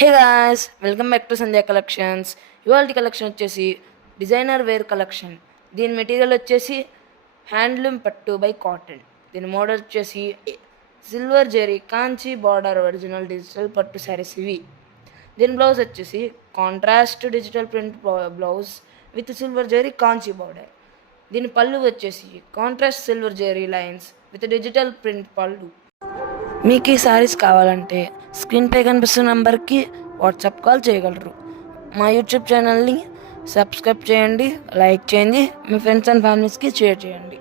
Hey guys, welcome back to Sandhya collections. ఇవాళ collection వచ్చేసి designer wear collection. దీని material వచ్చేసి హ్యాండ్లూమ్ పట్టు బై కాటన్. దీని మోడల్ వచ్చేసి silver zari Kanchi border original digital పట్టు శారీస్ ఇవి. దీని బ్లౌజ్ వచ్చేసి contrast digital print blouse with silver zari Kanchi border. దీని పళ్ళు వచ్చేసి contrast silver zari lines with digital print pallu. మీకు ఈ శారీస్ కావాలంటే స్క్రీన్పై కనిపిస్తున్న నెంబర్కి వాట్సాప్ కాల్ చేయగలరు. మా యూట్యూబ్ ఛానల్ని సబ్స్క్రైబ్ చేయండి, లైక్ చేయండి, మీ ఫ్రెండ్స్ అండ్ ఫ్యామిలీస్కి షేర్ చేయండి.